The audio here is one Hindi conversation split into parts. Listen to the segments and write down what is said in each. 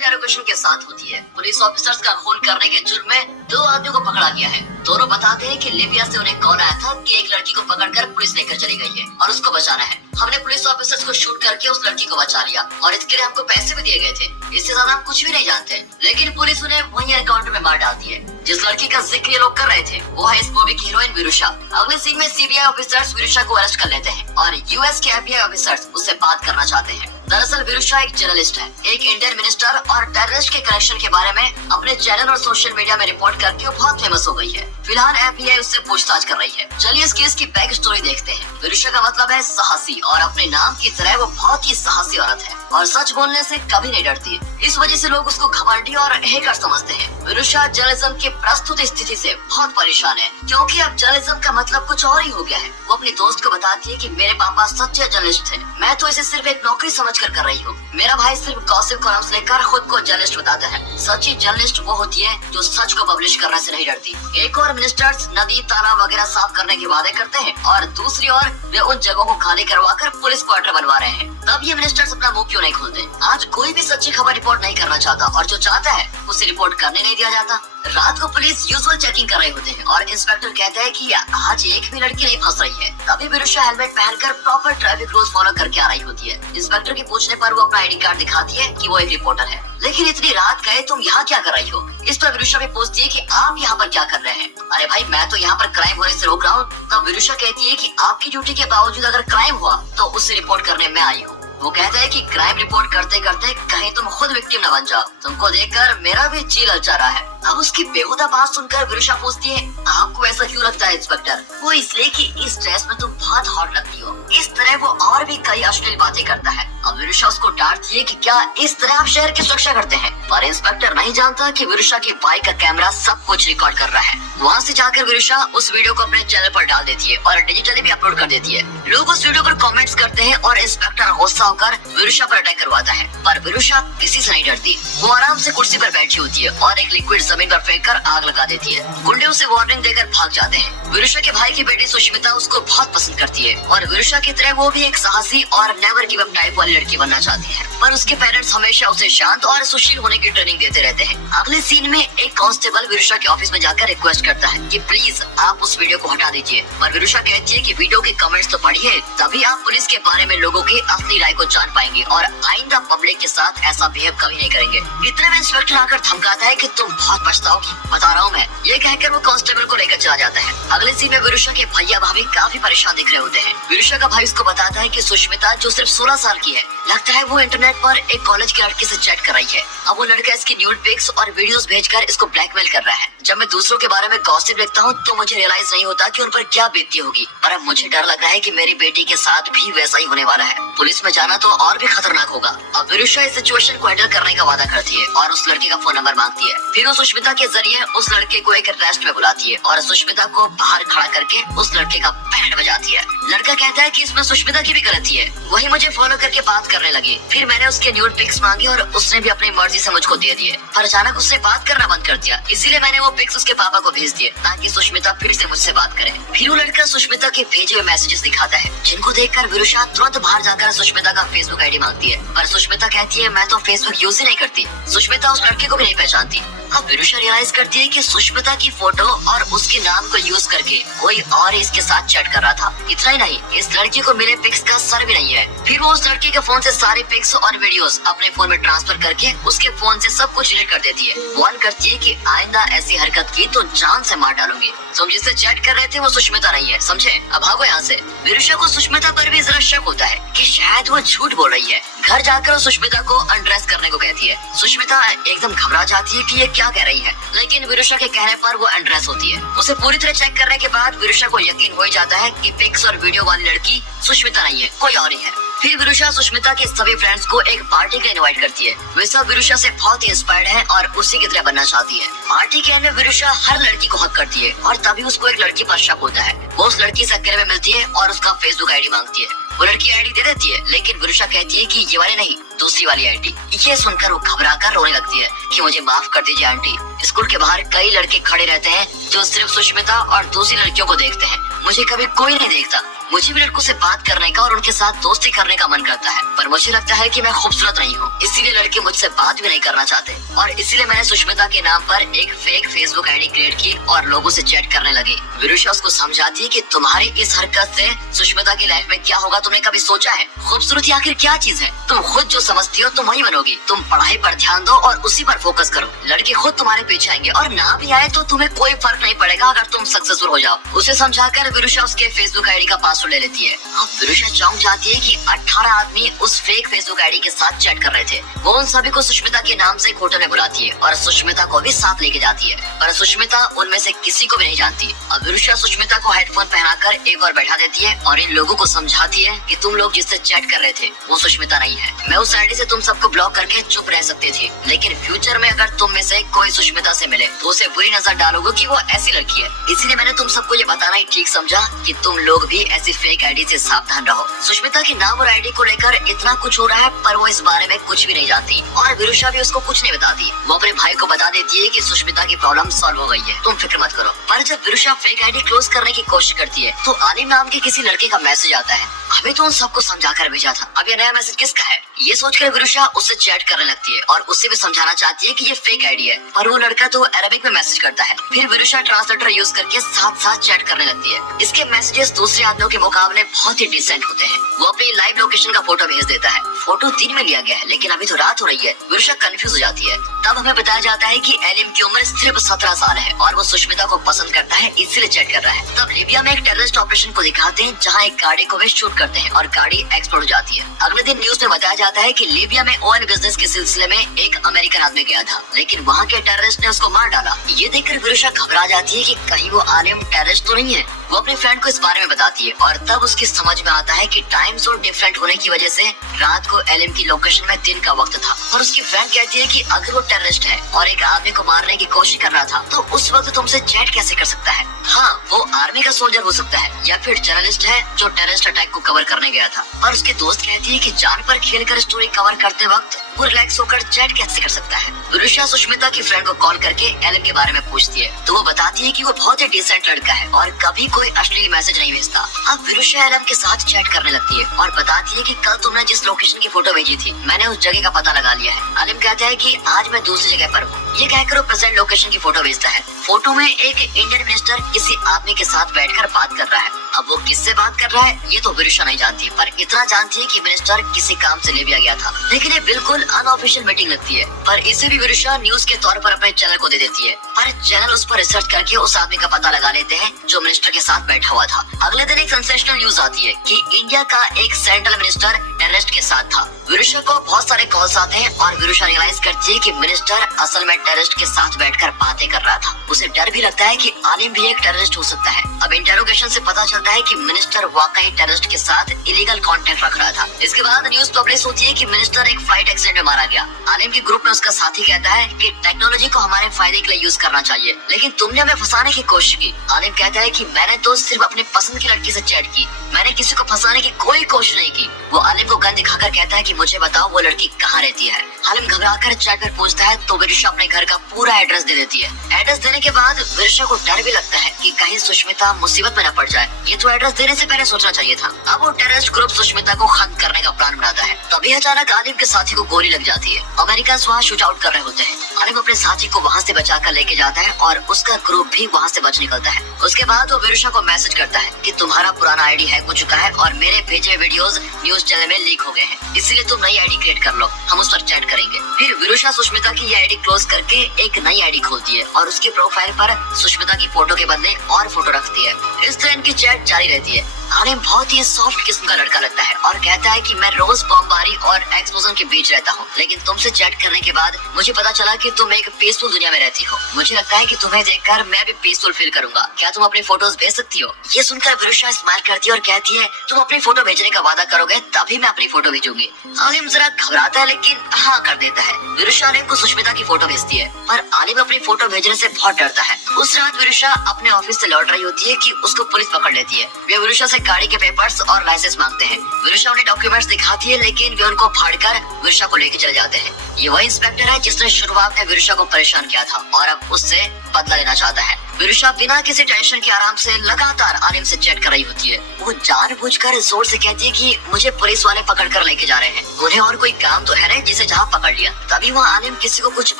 इंटेरोगेशन के साथ होती है। पुलिस ऑफिसर्स का खून करने के जुर्म में 2 आदमियों को पकड़ा गया है। दोनों बताते हैं कि लीबिया से उन्हें कॉल आया था कि एक लड़की को पकड़कर पुलिस लेकर चली गई है और उसको बचाना है। हमने पुलिस ऑफिसर्स को शूट करके उस लड़की को बचा लिया और इसके लिए हमको पैसे भी दिए गए थे। इससे ज्यादा हम कुछ भी नहीं जानते, लेकिन पुलिस उन्हें वहीं एनकाउंटर में मार डालती है। जिस लड़की का जिक्र ये लोग कर रहे थे वो है इस मूवी की हीरोइन विरुषा। अगले सीन में सीबीआई ऑफिसर्स विरुषा को अरेस्ट कर लेते हैं और यूएस के एफबीआई ऑफिसर्स उससे बात करना चाहते हैं। दरअसल विरुषा एक जर्नलिस्ट है। एक इंडियन मिनिस्टर और टेररिस्ट के कनेक्शन के बारे में अपने चैनल और सोशल मीडिया में रिपोर्ट करके वो बहुत फेमस हो गई है। फिलहाल एफबीआई उससे पूछताछ कर रही है। चलिए इस केस की बैक स्टोरी देखते हैं। विरुषा का मतलब है साहसी और अपने नाम की तरह वो बहुत ही साहसी औरत है और सच बोलने से कभी नहीं डरती। इस वजह से लोग उसको घमंडी और हैकर समझते हैं। विरुषा जर्नलिज्म की प्रस्तुत स्थिति से बहुत परेशान है क्योंकि अब जर्नलिज्म का मतलब कुछ और ही हो गया है। वो अपनी दोस्त को बताती है कि मेरे पापा सच्चे जर्नलिस्ट थे, मैं तो इसे सिर्फ एक नौकरी समझकर कर रही हूँ। मेरा भाई सिर्फ गॉसिप कॉलम्स लेकर खुद को जर्नलिस्ट बताता है। सच्ची जर्नलिस्ट वो होती है जो सच को पब्लिश करने से नहीं डरती। एक और मिनिस्टर्स नदी तालाब वगैरह साफ करने के वादे करते हैं और दूसरी ओर वे उन जगहों को खाली करवाकर पुलिस क्वार्टर बनवा रहे हैं। तब ये मिनिस्टर्स अपना मुंह क्यों नहीं खोलते? आज कोई भी सच्ची खबर रिपोर्ट नहीं करना चाहता और जो चाहता है उसे रिपोर्ट करने नहीं दिया जाता। रात को पुलिस यूजुअल चेकिंग कर रहे होते हैं और इंस्पेक्टर कहता है कि आज एक भी लड़की नहीं फंस रही है। तभी विरुषा हेलमेट पहनकर प्रॉपर ट्रैफिक रूल्स फॉलो करके आ रही होती है। इंस्पेक्टर के पूछने पर वो अपना आईडी कार्ड दिखाती है कि वो एक रिपोर्टर है। लेकिन इतनी रात गए तुम यहाँ क्या कर रही हो? इस पर विरुषा भी पूछती है कि आप यहाँ पर क्या कर रहे हैं? अरे भाई मैं तो यहाँ पर क्राइम होने से रोक रहा हूँ। तब विरुषा कहती है कि आपकी ड्यूटी के बावजूद अगर क्राइम हुआ तो उसे रिपोर्ट करने में आई हूँ। वो कहता है कि क्राइम रिपोर्ट करते करते कहीं तुम खुद विक्टिम न बन जाओ। तुमको देखकर मेरा भी जी ललचा रहा है। अब उसकी बेहुदा बात सुनकर विरुषा पूछती है आपको ऐसा क्यों लगता है इंस्पेक्टर? वो इसलिए कि इस ड्रेस में तुम बहुत हॉट लगती हो। इस तरह वो और भी कई अश्लील बातें करता है। अब विरुषा उसको डांटती है कि क्या इस तरह आप शहर की सुरक्षा करते हैं? पर इंस्पेक्टर नहीं जानता कि विरुषा की बाइक का कैमरा सब कुछ रिकॉर्ड कर रहा है। वहाँ से जाकर विरुषा उस वीडियो को अपने चैनल पर डाल देती है और डिजिटली भी अपलोड कर देती है। लोग उस वीडियो पर कमेंट्स करते हैं और इंस्पेक्टर गुस्सा होकर विरुषा पर अटैक करवाता है। पर विरुषा किसी से नहीं डरती। वो आराम से कुर्सी पर बैठी होती है और एक लिक्विड जमीन पर फेंककर आग लगा देती है। गुंडे उसे वार्निंग देकर भाग जाते हैं। विरुषा के भाई की बेटी सुष्मिता उसको बहुत पसंद करती है और विरुषा की तरह वो भी एक साहसी और नेवर गिव अप टाइप वाली लड़की बनना चाहती है। पर उसके पेरेंट्स हमेशा उसे शांत और सुशील होने की ट्रेनिंग देते रहते हैं। अगले सीन में एक कांस्टेबल विरुषा के ऑफिस में जाकर रिक्वेस्ट करता है कि प्लीज आप उस वीडियो को हटा दीजिए। पर विरुषा कहती है कि वीडियो के कमेंट्स तो पढ़िए, तभी आप पुलिस के बारे में लोगों की असली राय को जान पाएंगे और आइंदा पब्लिक के साथ ऐसा बिहेव कभी नहीं करेंगे। इतने में इंस्पेक्टर आकर धमकाता है कि तुम बहुत पछताओगी, बता रहा हूँ मैं। ये कहकर वो कांस्टेबल को लेकर चला जाता है। अगले सीन में विरुषा के भैया भाभी काफी परेशान दिख रहे होते हैं। विरुषा का भाई उसको बताता है कि सुष्मिता जो सिर्फ 16 साल की है, लगता है वो इंटरनेट पर एक कॉलेज की लड़की से चैट कर रही है। अब वो लड़का इसकी न्यूड पिक्स और वीडियोस भेजकर इसको ब्लैकमेल कर रहा है। जब मैं दूसरों के बारे में गॉसिप लिखता हूँ तो मुझे रियलाइज नहीं होता कि उन पर क्या बीतती होगी। पर अब मुझे डर लग रहा है कि मेरी बेटी के साथ भी वैसा ही होने वाला है। पुलिस में जाना तो और भी खतरनाक होगा। अब विरुषा इस सिचुएशन को हैंडल करने का वादा करती है और उस लड़के का फोन नंबर मांगती है। फिर वो सुष्मिता के जरिए उस लड़के को एक रेस्ट में बुलाती है और सुष्मिता को बाहर खड़ा करके उस लड़के का बैंड बजाती है। लड़का कहता है कि इसमें सुष्मिता की भी गलती है, वही मुझे फॉलो करके बात करने लगी। फिर मैंने उसके न्यूड पिक्स मांगी और उसने भी अपनी मर्जी से मुझको दे दिए। पर अचानक उसने बात करना बंद कर दिया, इसीलिए मैंने वो पिक्स उसके पापा को भेज दिए ताकि सुष्मिता फिर से मुझसे बात करे। फिर वो लड़का सुष्मिता के भेजे हुए मैसेजेस दिखाता है, जिनको देखकर विरुषा तुरंत बाहर जाकर सुष्मिता का फेसबुक आईडी मांगती है। पर सुष्मिता कहती है मैं तो फेसबुक यूज ही नहीं करती। सुष्मिता उस लड़के को भी नहीं पहचानती। अब विरुषा रियलाइज करती है कि सुष्मिता की फोटो और उसके नाम को यूज करके कोई और इसके साथ चैट कर रहा था। इतना ही नहीं, इस लड़की को मिले पिक्स का सर भी नहीं है। फिर वो उस लड़की के फोन से सारे पिक्स और वीडियोस अपने फोन में ट्रांसफर करके उसके फोन से सब कुछ डिलीट कर देती है। वार्न करती है कि आइंदा ऐसी हरकत की तो जान से मार डालूंगी। तुम जिससे चैट कर रहे थे वो सुष्मिता नहीं है, समझे? अब भागो यहाँ से। विरुषा को सुष्मिता पर भी जरा शक होता है कि शायद वो झूठ बोल रही है। घर जाकर वो सुष्मिता को अनड्रेस करने को कहती है। सुष्मिता एकदम घबरा जाती है कि ये क्या कह रही है, लेकिन विरुषा के कहने पर वो अनड्रेस होती है। उसे पूरी तरह चेक करने के बाद विरुषा को यकीन हो ही जाता है कि पिक्स और वीडियो वाली लड़की सुष्मिता नहीं है, कोई और ही है। फिर विरुषा सुष्मिता के सभी फ्रेंड्स को एक पार्टी के लिए इनवाइट करती है। वे सब विरुषा से बहुत ही इंस्पायर्ड है और उसी की तरह बनना चाहती है। पार्टी के एंड में विरुषा हर लड़की को हक करती है और तभी उसको एक लड़की पर शक होता है। वो उस लड़की से अकेले में मिलती है और उसका फेसबुक आईडी मांगती है। वो लड़की आईडी दे देती है, लेकिन विरुषा कहती है कि ये वाली नहीं, दूसरी वाली आईडी। ये सुनकर वो घबरा कर रोने लगती है कि मुझे माफ कर दीजिए आंटी। स्कूल के बाहर कई लड़के खड़े रहते हैं जो सिर्फ सुष्मिता और दूसरी लड़कियों को देखते हैं, मुझे कभी कोई नहीं देखता। मुझे भी लड़कों से बात करने का और उनके साथ दोस्ती करने का मन करता है, पर मुझे लगता है कि मैं खूबसूरत नहीं हूँ, इसीलिए लड़के मुझसे बात भी नहीं करना चाहते और इसीलिए मैंने सुष्मिता के नाम पर एक फेक फेसबुक आईडी क्रिएट की और लोगों से चैट करने लगी। विरुषा उसको समझाती है कि तुम्हारी इस हरकत से सुष्मिता की लाइफ में क्या होगा तुमने कभी सोचा है? खूबसूरती आखिर क्या चीज है? तुम खुद जो समझती हो तुम वही बनोगी। तुम पढ़ाई पर ध्यान दो और उसी पर फोकस करो। लड़के खुद तुम्हारे पीछे आएंगे और ना भी आए तो तुम्हें कोई फर्क नहीं पड़ेगा अगर तुम सक्सेसफुल हो जाओ। उसे समझाकर विरुषा उसके फेसबुक आईडी का पासवर्ड ले लेती है। अब विरुषा चौंक जाती है कि 18 आदमी उस फेक फेसबुक आईडी के साथ चैट कर रहे थे। वो उन सभी को सुष्मिता के नाम से एक होटल में बुलाती है और सुष्मिता को भी साथ लेके जाती है, पर सुष्मिता उनमें से किसी को भी नहीं जानती। अब विरुषा सुष्मिता को हेडफोन पहनाकर एक और बैठा देती है और इन लोगों को समझाती है कि तुम लोग जिससे चैट कर रहे थे वो सुष्मिता नहीं है। मैं उस आईडी से तुम सबको ब्लॉक करके चुप रह सकती थी, लेकिन फ्यूचर में अगर तुम में से कोई सुष्मिता से मिले तो उसे बुरी नजर डालोगे कि वो ऐसी लड़की है। इसीलिए मैंने तुम सबको ये बताना ही ठीक समझा कि तुम लोग भी ऐसी फेक आईडी से सावधान रहो। सुष्मिता के नाम और आईडी को लेकर इतना कुछ हो रहा है, पर वो इस बारे में कुछ भी नहीं जानती और विरुषा भी उसको कुछ नहीं बताती। वो अपने भाई को बता देती है कि सुष्मिता की प्रॉब्लम सॉल्व हो गई है, तुम फिक्र मत करो। पर जब विरुषा फेक आईडी क्लोज करने की कोशिश करती है तो आलिम नाम के किसी लड़के का मैसेज आता है। हमें तो उन सबको समझा कर भेजा था, अब ये नया मैसेज किसका है? ये सोचकर विरुषा उससे चैट करने लगती है और उससे भी समझाना चाहती है कि ये फेक आईडी है, पर वो लड़का तो अरबिक में मैसेज करता है। फिर विरुषा ट्रांसलेटर यूज करके साथ साथ चैट करने लगती है। इसके मैसेजेस दूसरे आदमियों के मुकाबले बहुत ही डिसेंट होते हैं। वो अपनी लाइव लोकेशन का फोटो भेज देता है। फोटो दिन में लिया गया है लेकिन अभी तो रात हो रही है। विरुषा कंफ्यूज हो जाती है। तब हमें बताया जाता है कि एलिम की उम्र सिर्फ 17 साल है और वो सुष्मिता को पसंद करता है, इसलिए चैट कर रहा है। तब लीबिया में एक टेररिस्ट ऑपरेशन को दिखाते हैं जहाँ एक गाड़ी को वे शूट करते हैं और गाड़ी एक्सप्लोड हो जाती है। अगले दिन न्यूज में बताया जाता है कि लीबिया में ओयल बिजनेस के सिलसिले में एक अमेरिकन आदमी गया था, लेकिन वहाँ के टेररिस्ट ने उसको मार डाला। ये देखकर विरुषा घबरा जाती है कि कहीं वो आलिम टेररिस्ट तो नहीं है। वो अपने फ्रेंड को इस बारे में बताती है और तब उसकी समझ में आता है कि टाइम जोन डिफरेंट होने की वजह से रात को एलिम की लोकेशन में दिन का वक्त था। और उसकी फ्रेंड कहती है कि अगर वो टेररिस्ट है और एक आदमी को मारने की कोशिश कर रहा था तो उस वक्त तुमसे चैट कैसे कर सकता है? हाँ, वो आर्मी का सोल्जर हो सकता है या फिर जर्नलिस्ट है जो टेररिस्ट अटैक को कवर करने गया था। और उसके दोस्त कहती है कि जान पर खेलकर स्टोरी कवर करते वक्त वो रिलैक्स होकर चैट कैसे कर सकता है। विरुषा सुष्मिता की फ्रेंड को कॉल करके एलिम के बारे में पूछती है तो वो बताती है कि वो बहुत ही डिसेंट लड़का है और कभी कोई अश्लील मैसेज नहीं भेजता। अब विरुषा एलिम के साथ चैट करने लगती है और बताती है कि कल तुमने जिस लोकेशन की फोटो भेजी थी मैंने उस जगह का पता लगा लिया है। एलिम कहता है कि आज मैं दूसरी जगह पर हूँ। ये कहकर वो प्रेजेंट लोकेशन की फोटो भेजता है। फोटो में एक इंडियन मिनिस्टर किसी आदमी के साथ बैठकर बात कर रहा है। अब वो किससे बात कर रहा है ये तो विरुषा नहीं जानती, पर इतना जानती है कि मिनिस्टर किसी काम से लीबिया गया था। लेकिन ये बिल्कुल अनऑफिशियल मीटिंग लगती है, पर इसे भी विरुषा न्यूज के तौर पर अपने चैनल को दे देती है। पर चैनल उस पर रिसर्च करके उस आदमी का पता लगा लेते हैं जो मिनिस्टर के साथ बैठा हुआ था। अगले दिन एक सेंसेशनल न्यूज आती है कि इंडिया का एक सेंट्रल मिनिस्टर टेररिस्ट के साथ था। विरुषा को बहुत सारे कॉल्स आते हैं और विरुषा रियलाइज करती है कि मिनिस्टर असल में टेररिस्ट के साथ बैठकर बातें कर रहा था। उसे डर भी लगता है कि आलिम भी एक टेररिस्ट हो सकता है। अब इंटेरोगेशन से पता चलता है कि मिनिस्टर वाकई टेररिस्ट के साथ इलीगल कांटेक्ट रख रहा था। इसके बाद न्यूज पब्लिश होती है कि मिनिस्टर एक फ्लाइट एक्सीडेंट में मारा गया। आलिम के ग्रुप में उसका साथी कहता है कि टेक्नोलॉजी को हमारे फायदे के लिए यूज करना चाहिए, लेकिन तुमने हमें फंसाने की कोशिश की। आलिम कहता है कि मैंने तो सिर्फ अपनी पसंद की लड़की से चैट की, मैंने किसी को फंसाने की कोई कोशिश नहीं की। वो आलिम को गन दिखाकर कहता है कि मुझे बताओ वो लड़की कहाँ रहती है। आलिम घबराकर चैट पर पूछता है तो विरुषा अपने घर का पूरा एड्रेस दे देती है। एड्रेस देने के बाद विरुषा को डर भी लगता है कि कहीं सुष्मिता मुसीबत में न पड़ जाए। ये तो एड्रेस देने से पहले सोचना चाहिए था। अब वो टेररिस्ट ग्रुप सुष्मिता को खत्म करने का प्लान बनाता है। तभी अचानक आलिम के साथी को गोली लग जाती है। अमेरिकन वहाँ शूट आउट कर रहे होते हैं। आलिम अपने साथी को वहाँ से बचाकर लेके जाता है और उसका ग्रुप भी वहाँ से बच निकलता है। उसके बाद वो विरुषा को मैसेज करता है कि तुम्हारा पुराना आईडी हैक हो चुका है और मेरे भेजे वीडियोस न्यूज चैनल में लीक हो गए हैं, इसलिए तुम नई आईडी क्रिएट कर लो, हम उस पर चैट करेंगे। फिर विरुषा सुष्मिता की आईडी क्लोज करके एक नई आईडी खोलती है और उसकी प्रोफाइल पर सुष्मिता की फोटो के बदले और फोटो रखती है। इस तरह इनकी चैट जारी रहती है। आलिम बहुत ही सॉफ्ट किस्म का लड़का लगता है और कहता है कि मैं रोज बमबारी और एक्सप्लोजन के बीच रहता हूँ, लेकिन तुमसे चैट करने के बाद मुझे पता चला कि तुम एक पीसफुल दुनिया में रहती हो। मुझे लगता है कि तुम्हें देखकर मैं भी पीसफुल फील करूंगा। क्या तुम अपनी फोटोज भेज सकती हो? ये सुनकर विरुषा स्माइल करती है और कहती है तुम अपनी फोटो भेजने का वादा करोगे तभी मैं अपनी फोटो भेजूंगी। आलिम जरा घबराता है लेकिन हाँ कर देता है। विरुषा आलिम को सुष्मिता की फोटो भेजती है, पर आलिम अपनी फोटो भेजने से बहुत डरता है। उस रात विरुषा अपने ऑफिस से लौट रही होती है कि उसको पुलिस पकड़ लेती है। वे विरुषा से गाड़ी के पेपर्स और लाइसेंस मांगते हैं। विरुषा उन्हें डॉक्यूमेंट्स दिखाती है लेकिन वे उनको फाड़कर विरुषा को लेके चले जाते हैं। ये वही इंस्पेक्टर है जिसने शुरुआत में विरुषा को परेशान किया था और अब उससे बदला लेना चाहता है। विरुषा बिना किसी टेंशन के आराम से लगातार आलिम से चैट कर रही होती है। वो जानबूझकर जोर से कहती है कि मुझे पुलिस वाले पकड़ कर लेके जा रहे हैं, उन्हें और कोई काम तो है नहीं जिसे जहाँ पकड़ लिया। तभी वहाँ आलिम किसी को कुछ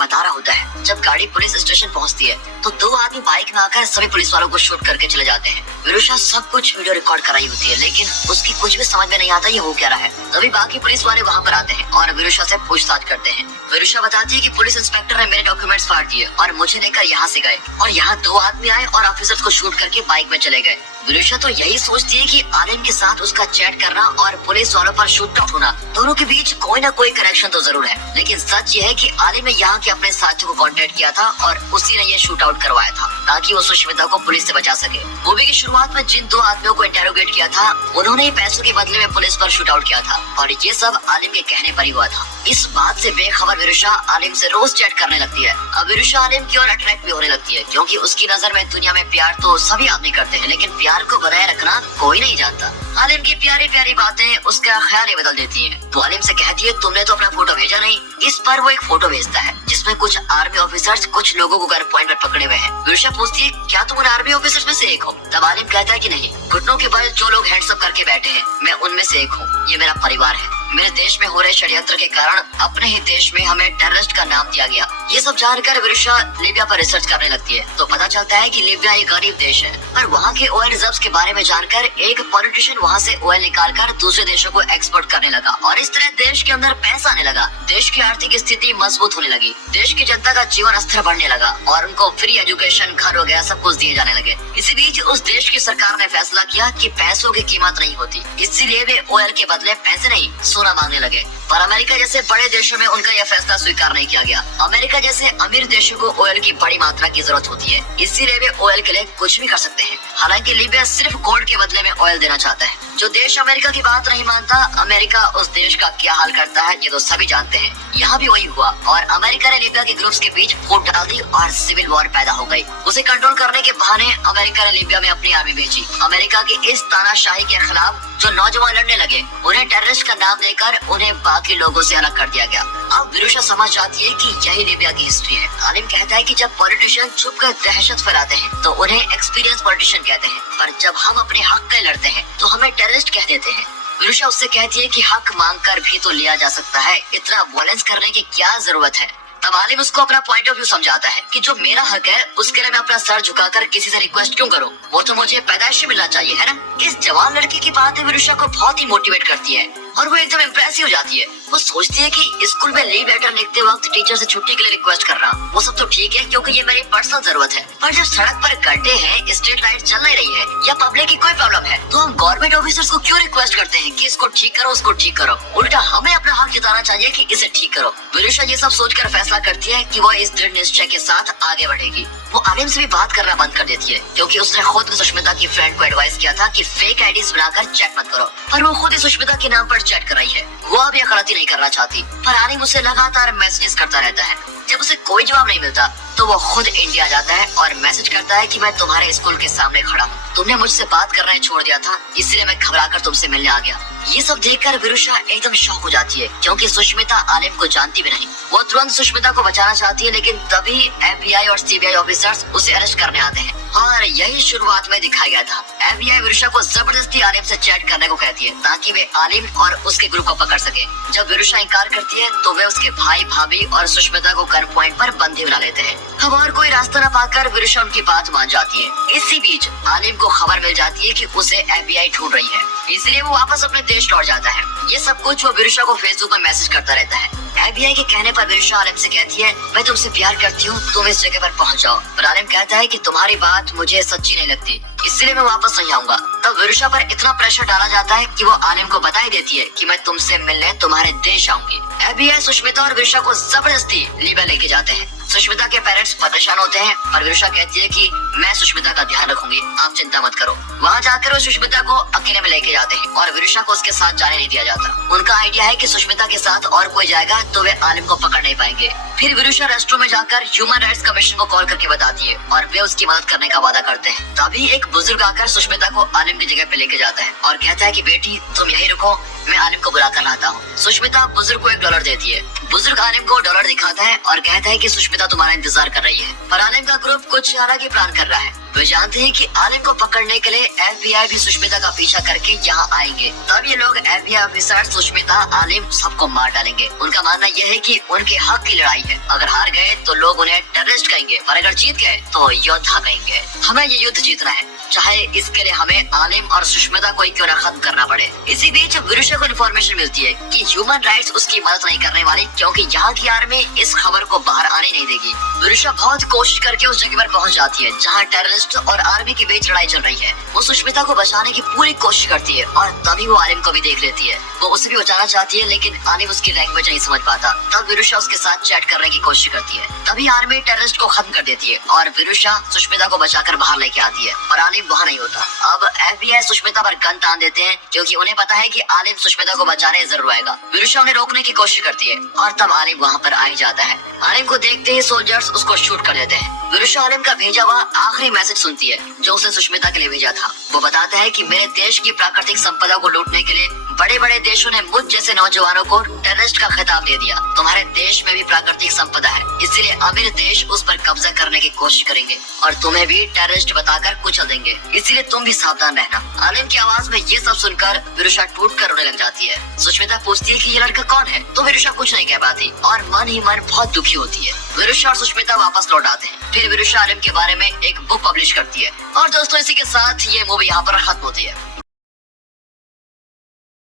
बता रहा होता है। जब गाड़ी पुलिस स्टेशन पहुँचती है तो दो आदमी बाइक में आकर सभी पुलिस वालों को शूट करके चले जाते हैं। विरुषा सब कुछ वीडियो रिकॉर्ड कर रही होती है, लेकिन उसकी कुछ भी समझ में नहीं आता ये हो क्या रहा है। तभी बाकी पुलिस वाले वहाँ पर आते हैं और विरुषा से पूछताछ करते हैं। विरुषा बताती है कि पुलिस इंस्पेक्टर ने मेरे डॉक्यूमेंट्स फाड़ दिए और मुझे लेकर यहाँ से गए और यहाँ दो आदमी आए और ऑफिसर्स को शूट करके बाइक में चले गए। विरुषा तो यही सोचती है कि आलिम के साथ उसका चैट करना और पुलिस वालों पर शूट आउट होना, दोनों के बीच कोई ना कोई कनेक्शन तो जरूर है। लेकिन सच ये है कि आलिम ने यहाँ के अपने साथियों को कांटेक्ट किया था और उसी ने ये शूट आउट करवाया था ताकि वो सुष्मिता को पुलिस से बचा सके। मूवी की शुरुआत में जिन दो आदमियों को इंटेरोगेट किया था उन्होंने ही पैसों के बदले में पुलिस पर शूट आउट किया था और ये सब आलिम के कहने पर ही हुआ था। इस बात से बेखबर विरुषा आलिम से रोज चैट करने लगती है। अब विरुषा आलिम की ओर अट्रैक्ट भी होने लगती है क्योंकि उसकी नजर में दुनिया में प्यार तो सभी आदमी करते हैं, लेकिन प्यार को बनाए रखना कोई नहीं जानता। आलिम की प्यारी प्यारी बातें उसका ख्याल ही बदल देती हैं। तो आलिम से कहती है तुमने तो अपना फोटो भेजा नहीं। इस पर वो एक फोटो भेजता है जिसमें कुछ आर्मी ऑफिसर्स कुछ लोगों को गन पॉइंट पर पकड़े हुए हैं। विरुषा पूछती है क्या तुम उन आर्मी ऑफिसर्स में से एक हो? तब आलिम कहता है कि नहीं, घुटनों के बल जो लोग हैंड्सअप करके बैठे हैं मैं उनमें से एक हूँ। ये मेरा परिवार है। मेरे देश में हो रहे षड्यंत्र के कारण अपने ही देश में हमें टेररिस्ट का नाम दिया गया। ये सब जानकर विरुषा लीबिया पर रिसर्च करने लगती है तो पता चलता है कि लीबिया एक गरीब देश है, पर वहाँ के ऑयल रिजर्व्स के बारे में जानकर एक पॉलिटिशियन वहाँ से ऑयल निकालकर दूसरे देशों को एक्सपोर्ट करने लगा और इस तरह देश के अंदर पैसा आने लगा। देश की आर्थिक स्थिति मजबूत होने लगी, देश की जनता का जीवन स्तर बढ़ने लगा और उनको फ्री एजुकेशन, घर वगैरह सब कुछ दिए जाने लगे। इसी बीच उस देश की सरकार ने फैसला किया कि पैसों की कीमत नहीं होती, इसीलिए वे ऑयल के बदले पैसे नहीं सोना मांगने लगे। पर अमेरिका जैसे बड़े देशों में उनका यह फैसला स्वीकार नहीं किया गया। अमेरिका जैसे अमीर देशों को ऑयल की बड़ी मात्रा की जरूरत होती है, इसीलिए वे ऑयल के लिए कुछ भी कर सकते हैं। हालांकि लीबिया सिर्फ गोल्ड के बदले में ऑयल देना चाहता है। जो देश अमेरिका की बात नहीं मानता, अमेरिका उस देश का क्या हाल करता है ये तो सभी जानते हैं। यहाँ भी वही हुआ और अमेरिका ने लीबिया के ग्रुप्स के बीच फूट डाल दी और सिविल वॉर पैदा हो गई। उसे कंट्रोल करने के बहाने अमेरिका ने लीबिया में अपनी आर्मी भेजी। अमेरिका की इस तानाशाही के खिलाफ जो नौजवान लड़ने लगे उन्हें टेररिस्ट का नाम देकर उन्हें बाकी लोगों से अलग कर दिया गया। अब विरुषा समझ जाती है कि यही लीबिया की हिस्ट्री है। आलिम कहता है कि जब पॉलिटिशियन छुपकर दहशत फैलाते हैं तो उन्हें एक्सपीरियंस पॉलिटिशियन कहते हैं, पर जब हम अपने हक के लड़ते हैं तो हमें टेररिस्ट कह देते हैं। विरुषा उससे कहती है कि हक मांगकर भी तो लिया जा सकता है, इतना वॉयलेंस करने की क्या जरूरत है। तब आलिम उसको अपना पॉइंट ऑफ व्यू समझाता है कि जो मेरा हक है उसके लिए मैं अपना सर झुकाकर किसी से रिक्वेस्ट क्यों करूं? वो तो मुझे पैदाइश मिलना चाहिए, है ना? इस जवान लड़की की बातें विरुषा को बहुत ही मोटिवेट करती है और वो एकदम इम्प्रेसिव हो जाती है। वो सोचती है कि स्कूल में लीव लेटर लिखते वक्त टीचर से छुट्टी के लिए रिक्वेस्ट करना वो सब तो ठीक है क्योंकि ये मेरी पर्सनल जरूरत है, पर जब सड़क पर गड्ढे हैं, स्ट्रीट लाइट चल नहीं रही है या पब्लिक की कोई प्रॉब्लम है तो हम गवर्नमेंट ऑफिसर्स को क्यों रिक्वेस्ट करते हैं कि इसको ठीक करो, उसको ठीक करो? उल्टा हमें अपना हक जताना चाहिए कि इसे ठीक करो। विरुषा ये सब सोचकर फैसला करती है कि वो इस दृढ़ निश्चय के साथ आगे बढ़ेगी। वो आलिम से भी बात करना बंद कर देती है क्योंकि उसने खुद सुष्मिता की फ्रेंड को एडवाइस किया था कि फेक आईडीज बनाकर चैट मत करो, पर वो खुद ही सुष्मिता के नाम पर चैट कर रही है। वो अब यह गलती नहीं करना चाहती, पर आलिम उसे लगातार मैसेजेस करता रहता है। जब उसे कोई जवाब नहीं मिलता तो वो खुद इंडिया जाता है और मैसेज करता है कि मैं तुम्हारे स्कूल के सामने खड़ा हूँ, तुमने मुझसे बात करना छोड़ दिया था इसलिए मैं घबराकर तुमसे मिलने आ गया। ये सब देखकर विरुषा एकदम शॉक हो जाती है क्योंकि सुष्मिता आलिम को जानती भी नहीं। वो तुरंत सुष्मिता को बचाना चाहती है, लेकिन तभी FBI और CBI ऑफिसर्स उसे अरेस्ट करने आते हैं और यही शुरुआत में दिखाया गया था। FBI विरुषा को जबरदस्ती आलिम से चैट करने को कहती है ताकि वे आलिम और उसके ग्रुप को पकड़ सके। जब विरुषा इनकार करती है तो वे उसके भाई, भाभी और सुष्मिता को गन पॉइंट पर बंदी बना लेते हैं। अब और कोई रास्ता न पाकर विरुषा उनकी बात मान जाती है। इसी बीच आलिम को खबर मिल जाती है कि उसे FBI ढूंढ रही है, इसलिए वो वापस अपने देश लौट जाता है। ये सब कुछ वो विरुषा को फेसबुक में मैसेज करता रहता है। FBI के कहने पर विरुषा आलिम से कहती है मैं तुमसे प्यार करती हूँ, तुम इस जगह पर पहुँच जाओ। पर आलिम कहता है कि तुम्हारी बात मुझे सच्ची नहीं लगती, इसलिए मैं वापस नहीं आऊंगा। तब विरुषा पर इतना प्रेशर डाला जाता है कि वो आलिम को बता ही देती है कि मैं तुमसे मिलने तुम्हारे देश आऊंगी। FBI सुष्मिता और विरुषा को जबरदस्ती लीबिया लेके जाते हैं। सुष्मिता के पेरेंट्स परेशान होते हैं पर विरुषा कहती है कि मैं सुष्मिता का ध्यान रखूंगी, आप चिंता मत करो। वहाँ जाकर वो सुष्मिता को अकेले में लेके जाते हैं और विरुषा को उसके साथ जाने नहीं दिया जाता। उनका आइडिया है कि सुष्मिता के साथ और कोई जाएगा तो वे आलिम को पकड़ नहीं पाएंगे। फिर विरुषा रेस्टोरेंट में जाकर ह्यूमन राइट्स कमीशन को कॉल करके बताती है और वे उसकी मदद करने का वादा करते हैं। तभी एक एक बुजुर्ग आकर सुष्मिता को आलिम की जगह पे लेके जाता है और कहता है कि बेटी तुम यही रुको, मैं आलिम को बुला कर लाता हूँ। सुष्मिता बुजुर्ग को $1 देती है। बुजुर्ग आलिम को $1 दिखाता है और कहता है कि सुष्मिता तुम्हारा इंतजार कर रही है। पर आलिम का ग्रुप कुछ अलग ही प्लान कर रहा है। वे जानते हैं कि आलिम को पकड़ने के लिए FBI भी सुष्मिता का पीछा करके यहाँ आएंगे। तब ये लोग FBI ऑफिसर सुष्मिता आलिम सबको मार डालेंगे। उनका मानना यह है कि उनके हक की लड़ाई है। अगर हार गए तो लोग उन्हें टेररिस्ट कहेंगे और अगर जीत गए तो योद्धा कहेंगे। हमें ये युद्ध जीतना है, चाहे इसके लिए हमें आलिम और सुष्मिता को क्यों न खत्म करना पड़े। इसी बीच विरुषा को इन्फॉर्मेशन मिलती है कि ह्यूमन राइट्स उसकी मदद नहीं करने वाली, क्योंकि यहाँ की आर्मी इस खबर को बाहर आने नहीं देगी। विरुषा बहुत कोशिश करके उस जगह पर पहुँच जाती है जहाँ टेररिस्ट और आर्मी के बीच लड़ाई चल रही है। वो सुष्मिता को बचाने की पूरी कोशिश करती है और तभी वो आलिम को भी देख लेती है। वो उसे भी बचाना चाहती है लेकिन आलिम उसकी लैंग्वेज नहीं समझ पाता। तब विरुषा उसके साथ चैट करने की कोशिश करती है। तभी आर्मी टेररिस्ट को खत्म कर देती है और विरुषा सुष्मिता को बचाकर बाहर लेके आती है, पर आलिम वहाँ नहीं होता। अब FBI सुष्मिता पर गन तान देते हैं क्योंकि उन्हें पता है कि आलिम सुष्मिता को बचाने जरूर आएगा। विरुषा उन्हें रोकने की कोशिश करती है और तब आलिम वहाँ पर आ ही जाता है। आलिम को देखते ही सोल्जर्स उसको शूट कर देते हैं। विरुषा आलिम का भेजा हुआ आखिरी मैसेज सुनती है जो उसे सुष्मिता के लिए भेजा था। वो बताता है कि मेरे देश की प्राकृतिक संपदा को लूटने के लिए बड़े बड़े देशों ने मुझ जैसे नौजवानों को टेररिस्ट का खिताब दे दिया। तुम्हारे देश में भी प्राकृतिक संपदा है, इसलिए अमीर देश उस पर कब्जा करने की कोशिश करेंगे और तुम्हें भी टेररिस्ट बताकर कुचल देंगे, इसीलिए तुम भी सावधान रहना। आलिम की आवाज में ये सब सुनकर विरुषा टूट कर रोने लग जाती है। सुष्मिता पूछती है कि ये लड़का कौन है, तो विरुषा कुछ नहीं कह पाती और मन ही मन बहुत दुखी होती है। विरुषा और सुष्मिता वापस लौट आते हैं। फिर विरुषा आलिम के बारे में एक बुक पब्लिश करती है। और दोस्तों इसी के साथ ये मूवी यहाँ पर खत्म होती है।